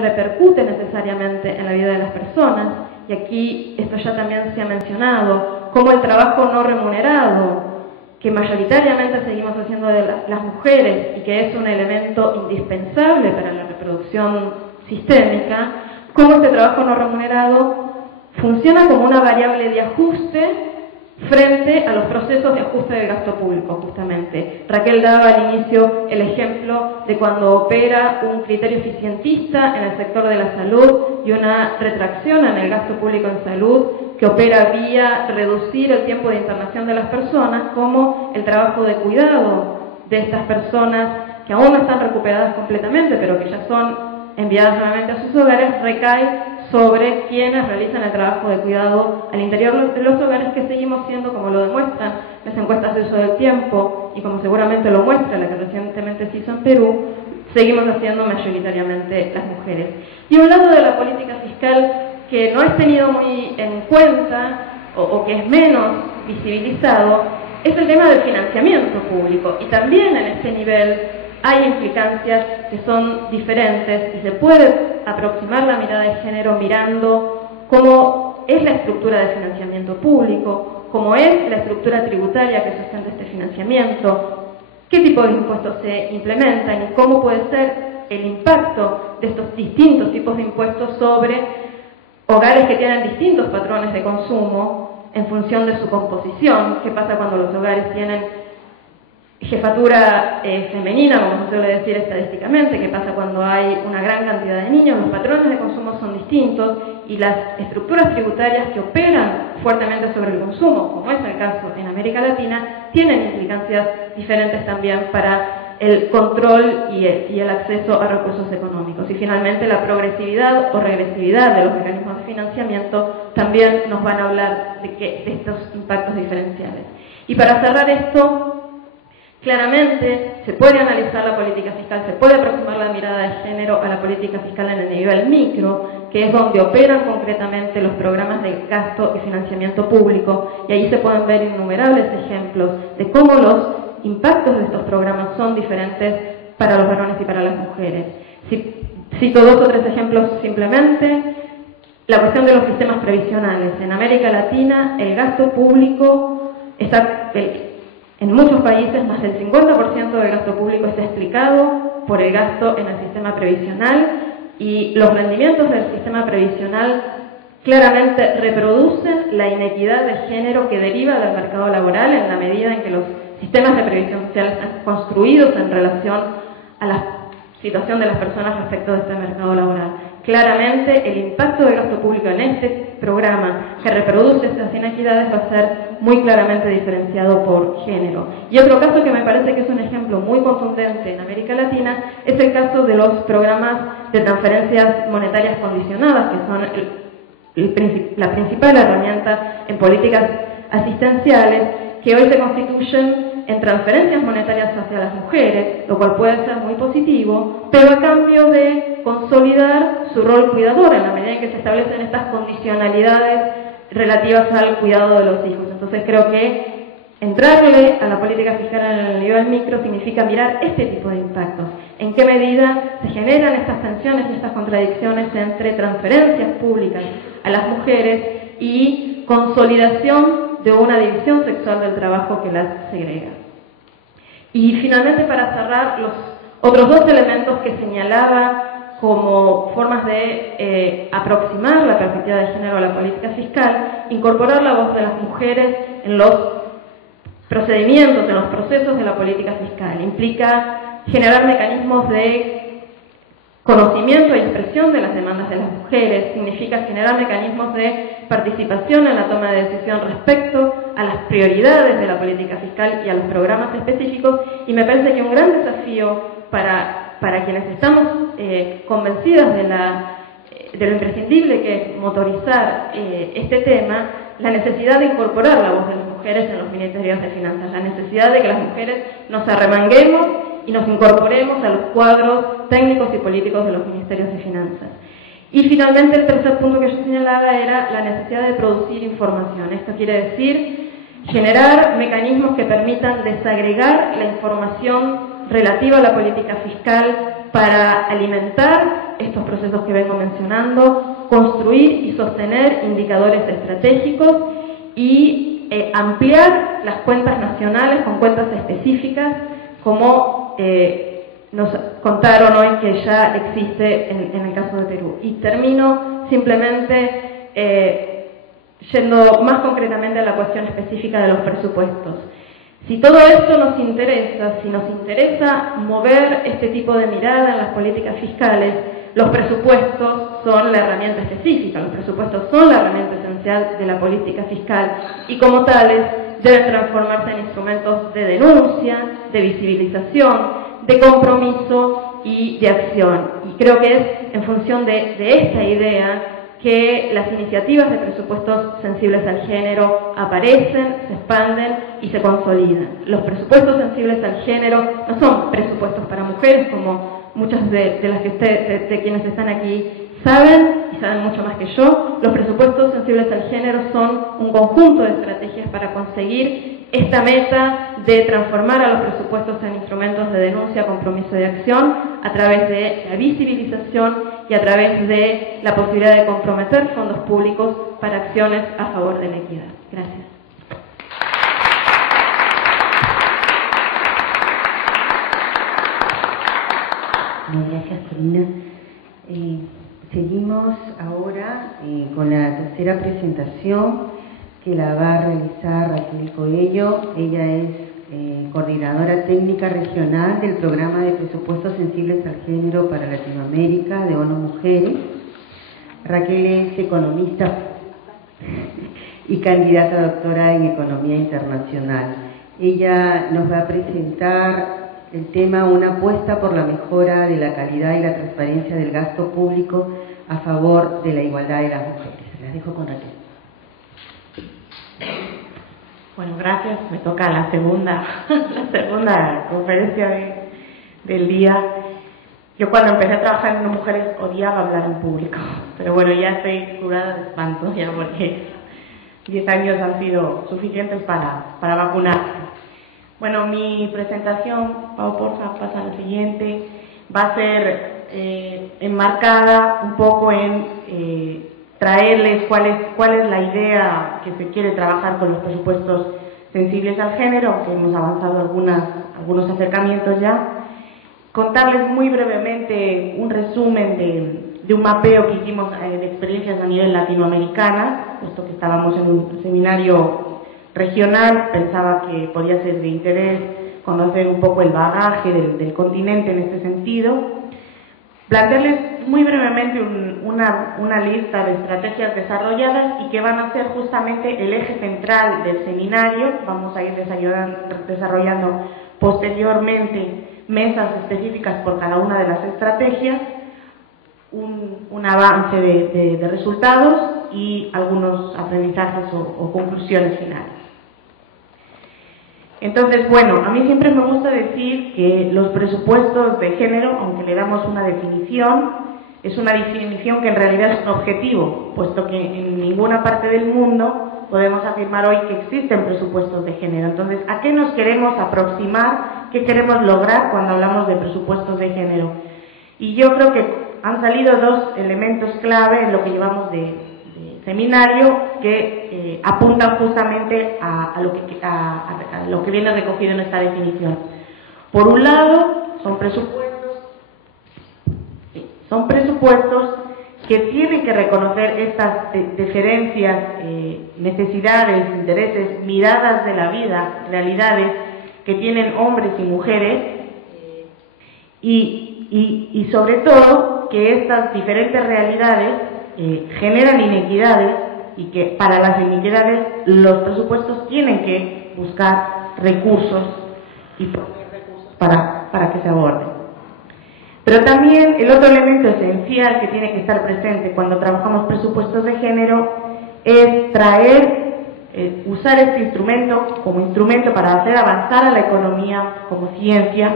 repercute necesariamente en la vida de las personas, y aquí esto ya también se ha mencionado, como el trabajo no remunerado, que mayoritariamente seguimos haciendo de las mujeres y que es un elemento indispensable para la reproducción sistémica, cómo este trabajo no remunerado funciona como una variable de ajuste frente a los procesos de ajuste del gasto público, justamente. Raquel daba al inicio el ejemplo de cuando opera un criterio eficientista en el sector de la salud y una retracción en el gasto público en salud que opera vía reducir el tiempo de internación de las personas, como el trabajo de cuidado de estas personas que aún no están recuperadas completamente, pero que ya son enviadas nuevamente a sus hogares, recae sobre quienes realizan el trabajo de cuidado al interior de los hogares, que seguimos siendo, como lo demuestran las encuestas de uso del tiempo y como seguramente lo muestra la que recientemente se hizo en Perú, seguimos haciendo mayoritariamente las mujeres. Y un lado de la política fiscal que no es tenido muy en cuenta o que es menos visibilizado es el tema del financiamiento público, y también en este nivel hay implicancias que son diferentes y se puede aproximar la mirada de género mirando cómo es la estructura de financiamiento público, cómo es la estructura tributaria que sustenta este financiamiento, qué tipo de impuestos se implementan y cómo puede ser el impacto de estos distintos tipos de impuestos sobre hogares que tienen distintos patrones de consumo en función de su composición. ¿Qué pasa cuando los hogares tienen jefatura femenina, como se suele decir estadísticamente? ¿Qué pasa cuando hay una gran cantidad de niños? Los patrones de consumo son distintos y las estructuras tributarias que operan fuertemente sobre el consumo, como es el caso en América Latina, tienen implicancias diferentes también para el control y el acceso a recursos económicos. Y finalmente la progresividad o regresividad de los mecanismos de financiamiento también nos van a hablar de estos impactos diferenciales. Y para cerrar esto, claramente se puede analizar la política fiscal, se puede aproximar la mirada de género a la política fiscal en el nivel micro, que es donde operan concretamente los programas de gasto y financiamiento público, y ahí se pueden ver innumerables ejemplos de cómo los impactos de estos programas son diferentes para los varones y para las mujeres. Cito 2 o 3 ejemplos simplemente. La cuestión de los sistemas previsionales. En América Latina el gasto público está... En muchos países, más del 50% del gasto público está explicado por el gasto en el sistema previsional, y los rendimientos del sistema previsional claramente reproducen la inequidad de género que deriva del mercado laboral en la medida en que los sistemas de previsión social están construidos en relación a la situación de las personas respecto de este mercado laboral. Claramente el impacto del gasto público en este programa que reproduce estas inequidades va a ser muy claramente diferenciado por género. Y otro caso que me parece que es un ejemplo muy contundente en América Latina es el caso de los programas de transferencias monetarias condicionadas, que son la principal herramienta en políticas asistenciales, que hoy se constituyen en transferencias monetarias hacia las mujeres, lo cual puede ser muy positivo, pero a cambio de consolidar su rol cuidador en la medida en que se establecen estas condicionalidades relativas al cuidado de los hijos. Entonces creo que entrarle a la política fiscal en el nivel micro significa mirar este tipo de impactos. En qué medida se generan estas tensiones y estas contradicciones entre transferencias públicas a las mujeres y consolidación de una división sexual del trabajo que las segrega. Y finalmente, para cerrar, los otros 2 elementos que señalaba como formas de aproximar la perspectiva de género a la política fiscal: incorporar la voz de las mujeres en los procedimientos, en los procesos de la política fiscal. Implica generar mecanismos de conocimiento e expresión de las demandas de las mujeres, significa generar mecanismos de participación en la toma de decisión respecto a las prioridades de la política fiscal y a los programas específicos, y me parece que un gran desafío para quienes estamos convencidas de lo imprescindible que es motorizar este tema, la necesidad de incorporar la voz de las mujeres en los ministerios de finanzas, la necesidad de que las mujeres nos arremanguemos y nos incorporemos a los cuadros técnicos y políticos de los ministerios de finanzas. Y finalmente el tercer punto que yo señalaba era la necesidad de producir información. Esto quiere decir generar mecanismos que permitan desagregar la información relativa a la política fiscal para alimentar estos procesos que vengo mencionando, construir y sostener indicadores estratégicos y ampliar las cuentas nacionales con cuentas específicas, como nos contaron hoy que ya existe en el caso de Perú. Y termino simplemente yendo más concretamente a la cuestión específica de los presupuestos. Si todo esto nos interesa, si nos interesa mover este tipo de mirada en las políticas fiscales, los presupuestos son la herramienta específica, los presupuestos son la herramienta esencial de la política fiscal y como tales deben transformarse en instrumentos de denuncia, de visibilización, de compromiso y de acción. Y creo que es en función de esta idea que las iniciativas de presupuestos sensibles al género aparecen, se expanden y se consolidan. Los presupuestos sensibles al género no son presupuestos para mujeres, como muchas de las que ustedes, de quienes están aquí, saben, y saben mucho más que yo. Los presupuestos sensibles al género son un conjunto de estrategias para conseguir esta meta de transformar a los presupuestos en instrumentos de denuncia, compromiso y acción a través de la visibilización y a través de la posibilidad de comprometer fondos públicos para acciones a favor de la equidad. Gracias. Gracias, Corina. Seguimos ahora con la tercera presentación que la va a realizar Raquel Coello. Ella es coordinadora técnica regional del programa de presupuestos sensibles al género para Latinoamérica de ONU Mujeres. Raquel es economista y candidata a doctora en Economía Internacional. Ella nos va a presentar el tema Una apuesta por la mejora de la calidad y la transparencia del gasto público a favor de la igualdad de las mujeres. Las dejo con Raquel. Bueno, gracias. Me toca la segunda conferencia del día. Yo cuando empecé a trabajar en ONU Mujeres odiaba hablar en público, pero bueno, ya estoy curada de espanto ya porque 10 años han sido suficientes para vacunar. Bueno, mi presentación, Pau, porfa, pasa a la siguiente, va a ser enmarcada un poco en traerles cuál es la idea que se quiere trabajar con los presupuestos sensibles al género, aunque hemos avanzado algunos acercamientos ya. Contarles muy brevemente un resumen de un mapeo que hicimos de experiencias a nivel latinoamericana, puesto que estábamos en un seminario regional, pensaba que podía ser de interés conocer un poco el bagaje del continente en este sentido. Plantearles muy brevemente una lista de estrategias desarrolladas y que van a ser justamente el eje central del seminario. Vamos a ir desarrollando posteriormente mesas específicas por cada una de las estrategias, un avance de resultados y algunos aprendizajes o conclusiones finales. Entonces, bueno, a mí siempre me gusta decir que los presupuestos de género, aunque le damos una definición, es una definición que en realidad es un objetivo, puesto que en ninguna parte del mundo podemos afirmar hoy que existen presupuestos de género. Entonces, ¿a qué nos queremos aproximar? ¿Qué queremos lograr cuando hablamos de presupuestos de género? Y yo creo que han salido dos elementos clave en lo que llevamos de seminario que apuntan justamente a lo que viene recogido en esta definición. Por un lado, son presupuestos que tienen que reconocer estas diferencias, necesidades, intereses, miradas de la vida, realidades que tienen hombres y mujeres, y sobre todo que estas diferentes realidades generan inequidades y que para las inequidades los presupuestos tienen que buscar recursos y poner recursos para que se aborden. Pero también el otro elemento esencial que tiene que estar presente cuando trabajamos presupuestos de género es usar este instrumento como instrumento para hacer avanzar a la economía como ciencia,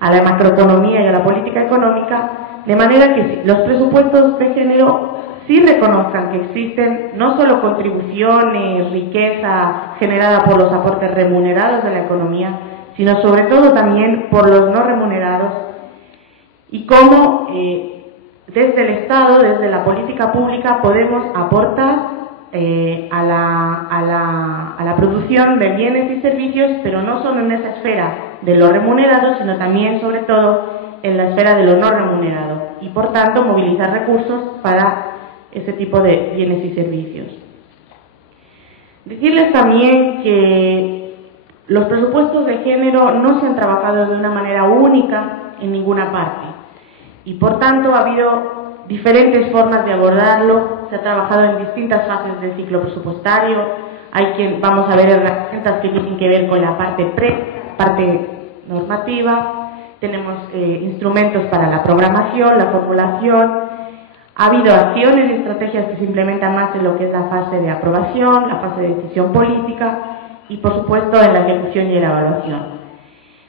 a la macroeconomía y a la política económica, de manera que los presupuestos de género sí reconozcan que existen no solo contribuciones, riqueza generada por los aportes remunerados de la economía, sino sobre todo también por los no remunerados, y cómo desde el Estado, desde la política pública, podemos aportar a la producción de bienes y servicios, pero no solo en esa esfera de lo remunerado, sino también, sobre todo, en la esfera de lo no remunerado, y por tanto movilizar recursos para ese tipo de bienes y servicios. Decirles también que los presupuestos de género no se han trabajado de una manera única en ninguna parte, y por tanto ha habido diferentes formas de abordarlo. Se ha trabajado en distintas fases del ciclo presupuestario. Hay quien, vamos a ver herramientas que tienen que ver con la parte parte normativa. Tenemos instrumentos para la programación, la formulación. Ha habido acciones y estrategias que se implementan más en lo que es la fase de aprobación, la fase de decisión política y, por supuesto, en la ejecución y la evaluación.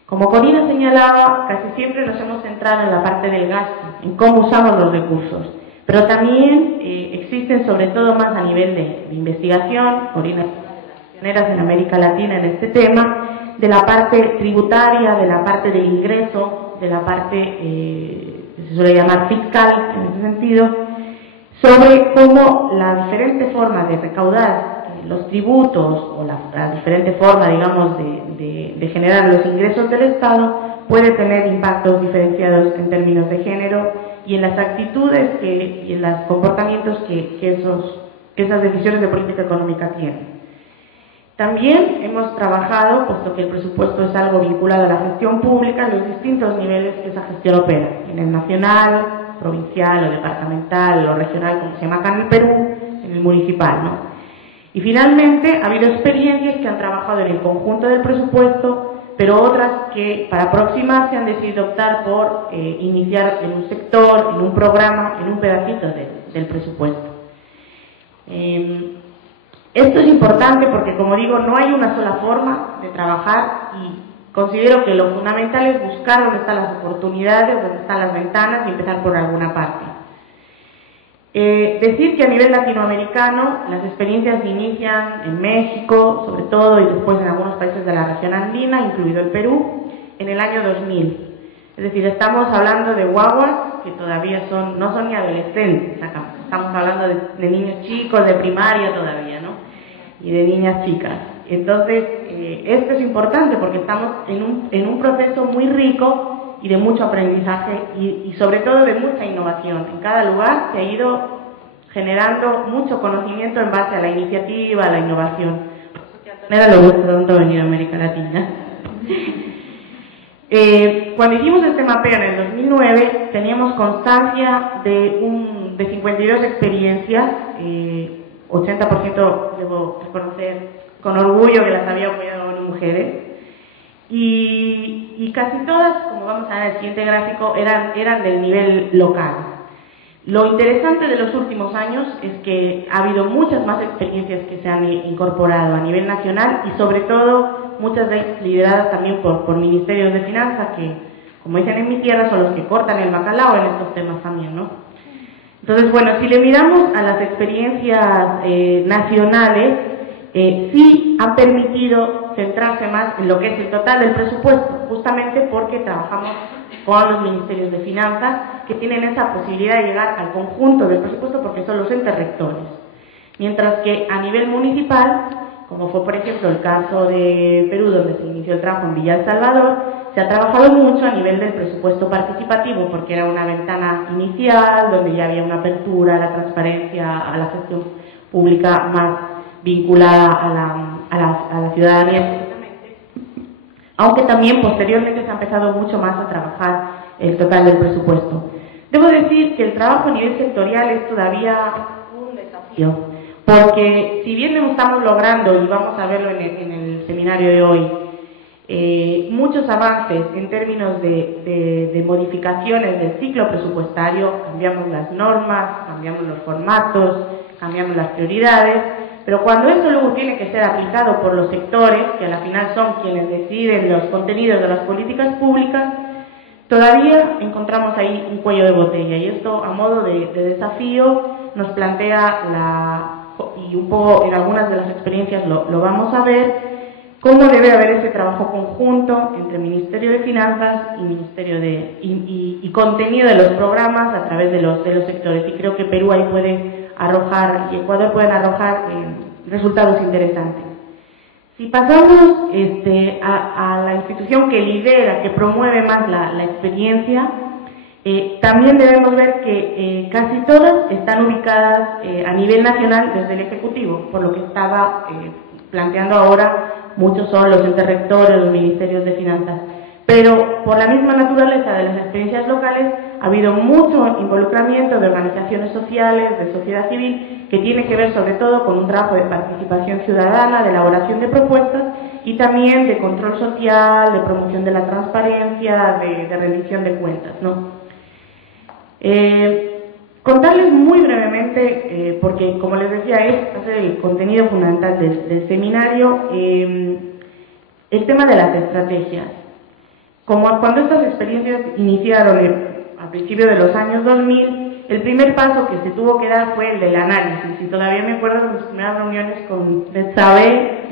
Como Corina señalaba, casi siempre nos hemos centrado en la parte del gasto, en cómo usamos los recursos, pero también existen, sobre todo más a nivel de investigación, Corina es una de las pioneras en América Latina en este tema, de la parte tributaria, de la parte del ingreso, de la parte que se suele llamar fiscal en ese sentido, sobre cómo la diferente forma de recaudar los tributos o la diferente forma, digamos, de generar los ingresos del Estado puede tener impactos diferenciados en términos de género y en las actitudes y en los comportamientos que esas decisiones de política económica tienen. También hemos trabajado, puesto que el presupuesto es algo vinculado a la gestión pública, en los distintos niveles que esa gestión opera, en el nacional, provincial o departamental o regional, como se llama acá en el Perú, en el municipal, ¿no? Y finalmente ha habido experiencias que han trabajado en el conjunto del presupuesto, pero otras que para aproximarse han decidido optar por iniciar en un sector, en un programa, en un pedacito del presupuesto. Esto es importante porque, como digo, no hay una sola forma de trabajar y considero que lo fundamental es buscar dónde están las oportunidades, dónde están las ventanas y empezar por alguna parte. Decir que a nivel latinoamericano las experiencias se inician en México, sobre todo, y después en algunos países de la región andina, incluido el Perú, en el año 2000. Es decir, estamos hablando de guaguas que todavía no son ni adolescentes, estamos hablando de niños chicos, de primaria todavía, ¿no? Y de niñas chicas. Entonces, esto es importante porque estamos en un proceso muy rico y de mucho aprendizaje y sobre todo de mucha innovación. En cada lugar se ha ido generando mucho conocimiento en base a la iniciativa, a la innovación. Por eso que a Antonella le gusta tanto venir a América Latina. Cuando hicimos este mapeo en el 2009, teníamos constancia de 52 experiencias, 80% debo reconocer con orgullo que las había apoyado con mujeres, y casi todas, como vamos a ver en el siguiente gráfico, eran del nivel local. Lo interesante de los últimos años es que ha habido muchas más experiencias que se han incorporado a nivel nacional y sobre todo muchas de ellas lideradas también por ministerios de finanzas que, como dicen en mi tierra, son los que cortan el bacalao en estos temas también, ¿no? Entonces, bueno, si le miramos a las experiencias nacionales, sí han permitido centrarse más en lo que es el total del presupuesto, justamente porque trabajamos con los ministerios de finanzas que tienen esa posibilidad de llegar al conjunto del presupuesto porque son los entes rectores. Mientras que a nivel municipal, como fue por ejemplo el caso de Perú, donde se inició el trabajo en Villa El Salvador, se ha trabajado mucho a nivel del presupuesto participativo porque era una ventana inicial donde ya había una apertura a la transparencia, a la gestión pública más vinculada a la ciudadanía, aunque también posteriormente se ha empezado mucho más a trabajar el total del presupuesto. Debo decir que el trabajo a nivel sectorial es todavía un desafío, porque si bien lo estamos logrando, y vamos a verlo en el seminario de hoy, muchos avances en términos de modificaciones del ciclo presupuestario, cambiamos las normas, cambiamos los formatos, cambiamos las prioridades, pero cuando esto luego tiene que ser aplicado por los sectores, que al final son quienes deciden los contenidos de las políticas públicas, todavía encontramos ahí un cuello de botella, y esto a modo de desafío nos plantea y un poco en algunas de las experiencias lo vamos a ver, cómo debe haber ese trabajo conjunto entre Ministerio de Finanzas y Ministerio y contenido de los programas a través de los sectores. Y creo que Perú ahí puede arrojar, y Ecuador pueden arrojar resultados interesantes. Si pasamos a la institución que lidera, que promueve más la experiencia, también debemos ver que casi todas están ubicadas a nivel nacional desde el Ejecutivo, por lo que estaba planteando ahora. Muchos son los entes rectores, los ministerios de finanzas, pero por la misma naturaleza de las experiencias locales ha habido mucho involucramiento de organizaciones sociales, de sociedad civil, que tiene que ver sobre todo con un trabajo de participación ciudadana, de elaboración de propuestas y también de control social, de promoción de la transparencia, de rendición de cuentas, ¿no? Contarles muy brevemente, porque como les decía, va a ser el contenido fundamental del seminario, el tema de las estrategias. Como cuando estas experiencias iniciaron a principios de los años 2000, el primer paso que se tuvo que dar fue el del análisis, y todavía me acuerdo de mis primeras reuniones con Betsabe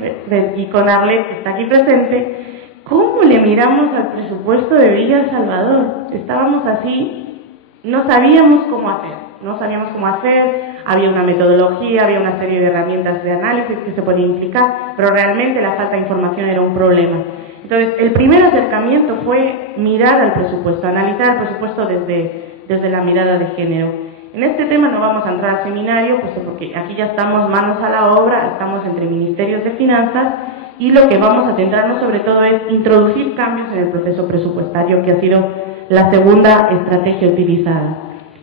y con Arlet, que está aquí presente, cómo le miramos al presupuesto de Villa El Salvador. Estábamos así. No sabíamos cómo hacer, había una metodología, había una serie de herramientas de análisis que se podían implicar, pero realmente la falta de información era un problema. Entonces, el primer acercamiento fue mirar al presupuesto, analizar el presupuesto desde la mirada de género. En este tema no vamos a entrar al seminario, pues porque aquí ya estamos manos a la obra, estamos entre ministerios de finanzas, y lo que vamos a centrarnos sobre todo es introducir cambios en el proceso presupuestario, que ha sido la segunda estrategia utilizada.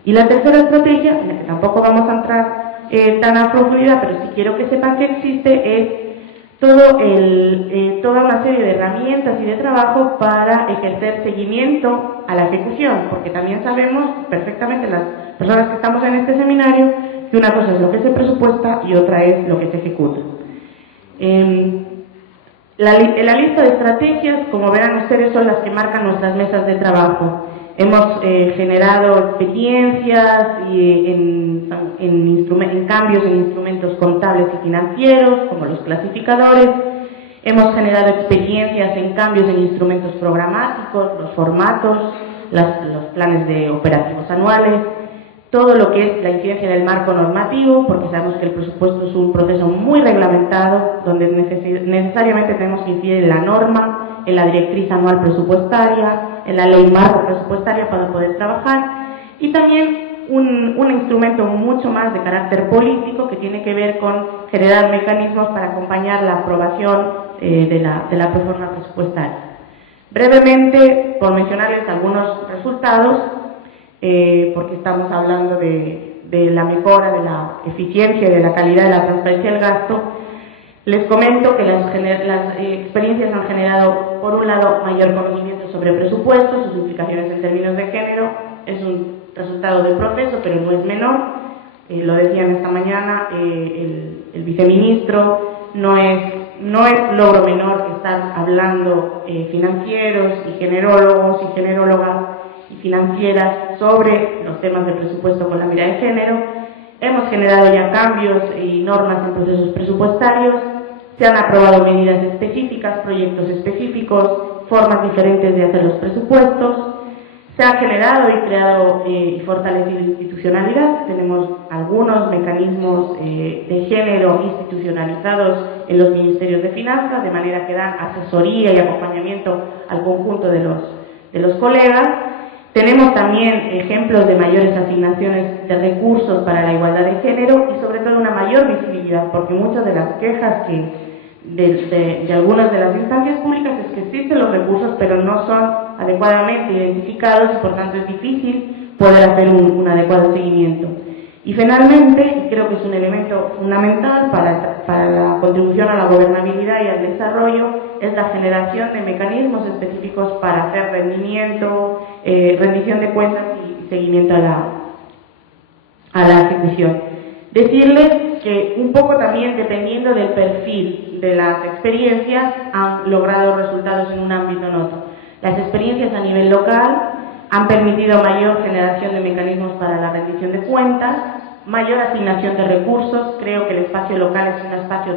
Y la tercera estrategia, en la que tampoco vamos a entrar tan a profundidad, pero sí quiero que sepan que existe, es toda una serie de herramientas y de trabajo para ejercer seguimiento a la ejecución, porque también sabemos perfectamente las personas que estamos en este seminario que una cosa es lo que se presupuesta y otra es lo que se ejecuta. La lista de estrategias, como verán ustedes, son las que marcan nuestras mesas de trabajo. Hemos generado experiencias en cambios en instrumentos contables y financieros, como los clasificadores. Hemos generado experiencias en cambios en instrumentos programáticos, los formatos, los planes de operativos anuales, todo lo que es la incidencia del marco normativo, porque sabemos que el presupuesto es un proceso muy reglamentado, donde necesariamente tenemos que incidir en la norma, en la directriz anual presupuestaria, en la ley marco presupuestaria para poder trabajar, y también un instrumento mucho más de carácter político que tiene que ver con generar mecanismos para acompañar la aprobación de la reforma presupuestaria. Brevemente, por mencionarles algunos resultados, porque estamos hablando de la mejora, de la eficiencia y de la calidad de la transparencia del gasto, les comento que las experiencias han generado, por un lado, mayor conocimiento sobre presupuestos, sus implicaciones en términos de género. Es un resultado del proceso, pero no es menor. Lo decían esta mañana el viceministro, no es logro menor estar hablando financieros y generólogos y generólogas y financieras sobre los temas de presupuesto con la mirada de género. Hemos generado ya cambios y normas en procesos presupuestarios, se han aprobado medidas específicas, proyectos específicos, formas diferentes de hacer los presupuestos, se ha generado y creado y fortalecido institucionalidad. Tenemos algunos mecanismos de género institucionalizados en los ministerios de finanzas, de manera que dan asesoría y acompañamiento al conjunto de los colegas. Tenemos también ejemplos de mayores asignaciones de recursos para la igualdad de género y sobre todo una mayor visibilidad, porque muchas de las quejas de algunas de las instancias públicas es que existen los recursos pero no son adecuadamente identificados y por tanto es difícil poder hacer un adecuado seguimiento. Y finalmente, y creo que es un elemento fundamental para la contribución a la gobernabilidad y al desarrollo, es la generación de mecanismos específicos para hacer rendimiento, rendición de cuentas y seguimiento a la ejecución. Decirles que un poco también dependiendo del perfil de las experiencias han logrado resultados en un ámbito o en otro. Las experiencias a nivel local han permitido mayor generación de mecanismos para la rendición de cuentas, mayor asignación de recursos. Creo que el espacio local es un espacio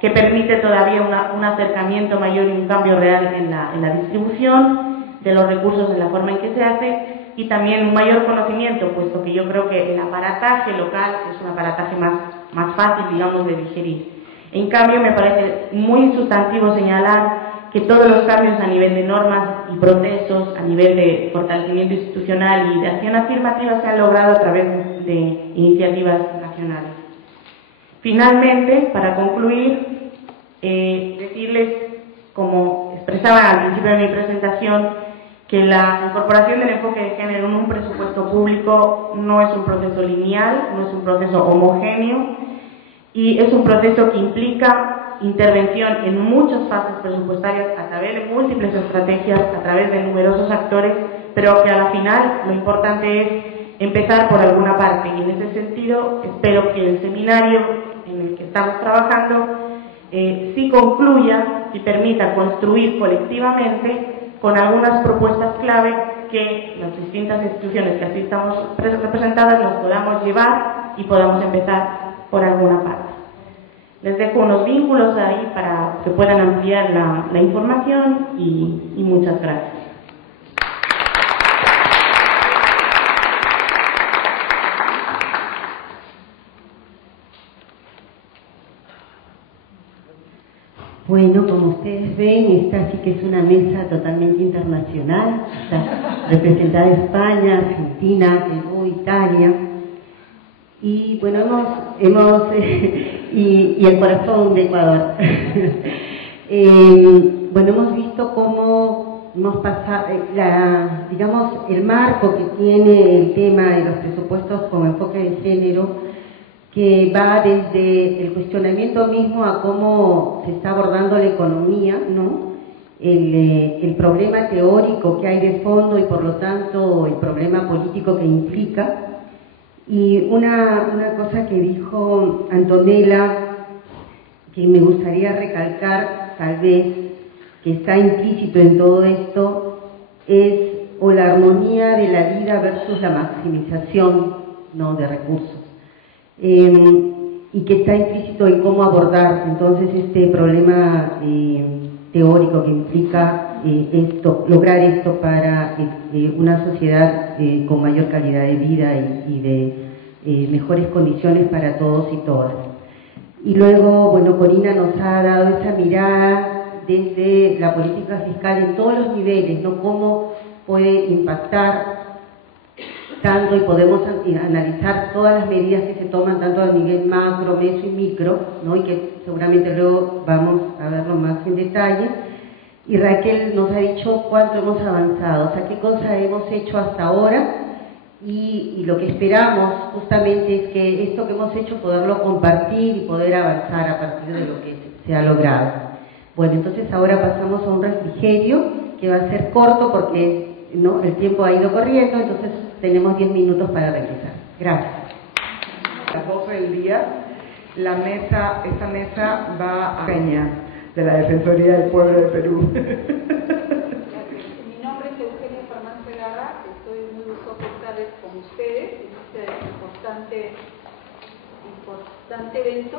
que permite todavía un acercamiento mayor y un cambio real en la distribución de los recursos, en la forma en que se hace, y también un mayor conocimiento, puesto que yo creo que el aparataje local es un aparataje más fácil, digamos, de digerir. En cambio, me parece muy sustantivo señalar que todos los cambios a nivel de normas y procesos, a nivel de fortalecimiento institucional y de acción afirmativa se han logrado a través de iniciativas nacionales. Finalmente, para concluir, decirles, como expresaba al principio de mi presentación, que la incorporación del enfoque de género en un presupuesto público no es un proceso lineal, no es un proceso homogéneo, y es un proceso que implica intervención en muchas fases presupuestarias a través de múltiples estrategias, a través de numerosos actores, pero que a la final lo importante es empezar por alguna parte, y en ese sentido espero que el seminario en el que estamos trabajando sí concluya y permita construir colectivamente con algunas propuestas clave que las distintas instituciones que así estamos representadas nos podamos llevar y podamos empezar por alguna parte. Les dejo unos vínculos ahí para que puedan ampliar la información y muchas gracias. Bueno, como ustedes ven, esta sí que es una mesa totalmente internacional. Está representada España, Argentina, Perú, Italia. Y bueno, y el corazón de Ecuador. Bueno, hemos visto cómo hemos pasado, digamos, el marco que tiene el tema de los presupuestos con enfoque de género, que va desde el cuestionamiento mismo a cómo se está abordando la economía, ¿no? El problema teórico que hay de fondo y por lo tanto el problema político que implica. Y una cosa que dijo Antonella, que me gustaría recalcar, tal vez, que está implícito en todo esto, es o la armonía de la vida versus la maximización, ¿no?, de recursos. Y que está implícito en cómo abordar entonces este problema teórico que implica lograr esto para una sociedad con mayor calidad de vida y de mejores condiciones para todos y todas. Y luego, bueno, Corina nos ha dado esa mirada desde la política fiscal en todos los niveles, ¿no?, cómo puede impactar tanto, y podemos analizar todas las medidas que se toman tanto a nivel macro, meso y micro, ¿no?, y que seguramente luego vamos a verlo más en detalle. Y Raquel nos ha dicho cuánto hemos avanzado, o sea, qué cosas hemos hecho hasta ahora, y lo que esperamos justamente es que esto que hemos hecho poderlo compartir y poder avanzar a partir de lo que se ha logrado. Bueno, entonces ahora pasamos a un refrigerio que va a ser corto porque, ¿no?, el tiempo ha ido corriendo, entonces tenemos 10 minutos para regresar. Gracias. A las 12 del día, esta mesa va a Peña, de la Defensoría del Pueblo de Perú. Mi nombre es Eugenia Fernández Segarra, estoy muy gustosa de estar con ustedes en este importante evento.